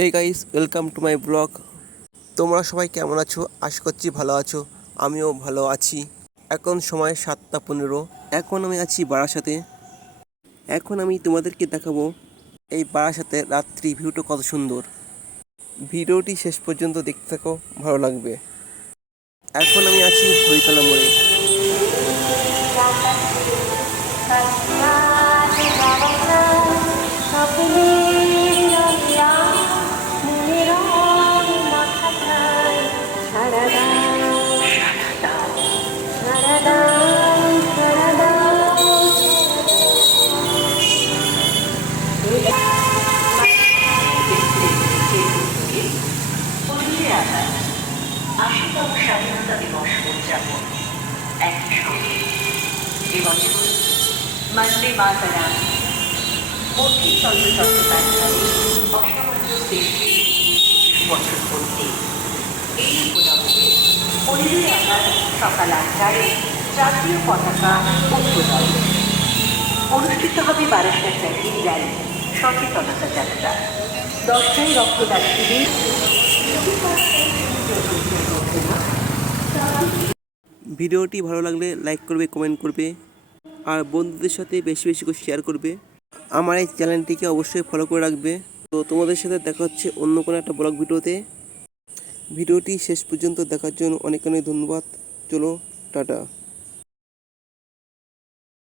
Hey guys, welcome to my blog. তোমরা সবাই কেমন আছো? আশা করছি ভালো আছো। আমিও ভালো আছি। এখন সময় 7টা 15। এখন আমি আছি বারাসাতে। এখন আমি তোমাদেরকে দেখাবো এই বারাসাতের রাত্রি ভিউটা কত সুন্দর। ভিডিওটি শেষ পর্যন্ত দেখতে থাকো, ভালো লাগবে। এখন আমি আছি হরিতলা মোড়ে। আশিতম স্বাধীনতা দিবস উদযাপন একই সঙ্গে এবছর বন্দে মাতরম বঙ্কিমচন্দ্র চট্টোপাধ্যায়ের অসামান্য সৃষ্টি বছর পূর্তি। এই উপলক্ষে 15 আগস্ট সকাল 8টায় জাতীয় পতাকা উত্তোলন অনুষ্ঠিত হবে। বারাসাত সাইকেল র্যালি, সচেতনতা যাত্রা, 10টায় রক্তদান শিবির। ভিডিওটি ভালো লাগলে লাইক করবে, কমেন্ট করবে, আর বন্ধুদের সাথে বেশি বেশি করে শেয়ার করবে। আমার এই চ্যানেলটিকে অবশ্যই ফলো করে রাখবে। তো তোমাদের সাথে দেখা হচ্ছে অন্য কোনো একটা ব্লগ ভিডিওতে। ভিডিওটি শেষ পর্যন্ত দেখার জন্য অনেক অনেক ধন্যবাদ। চলো, টাটা।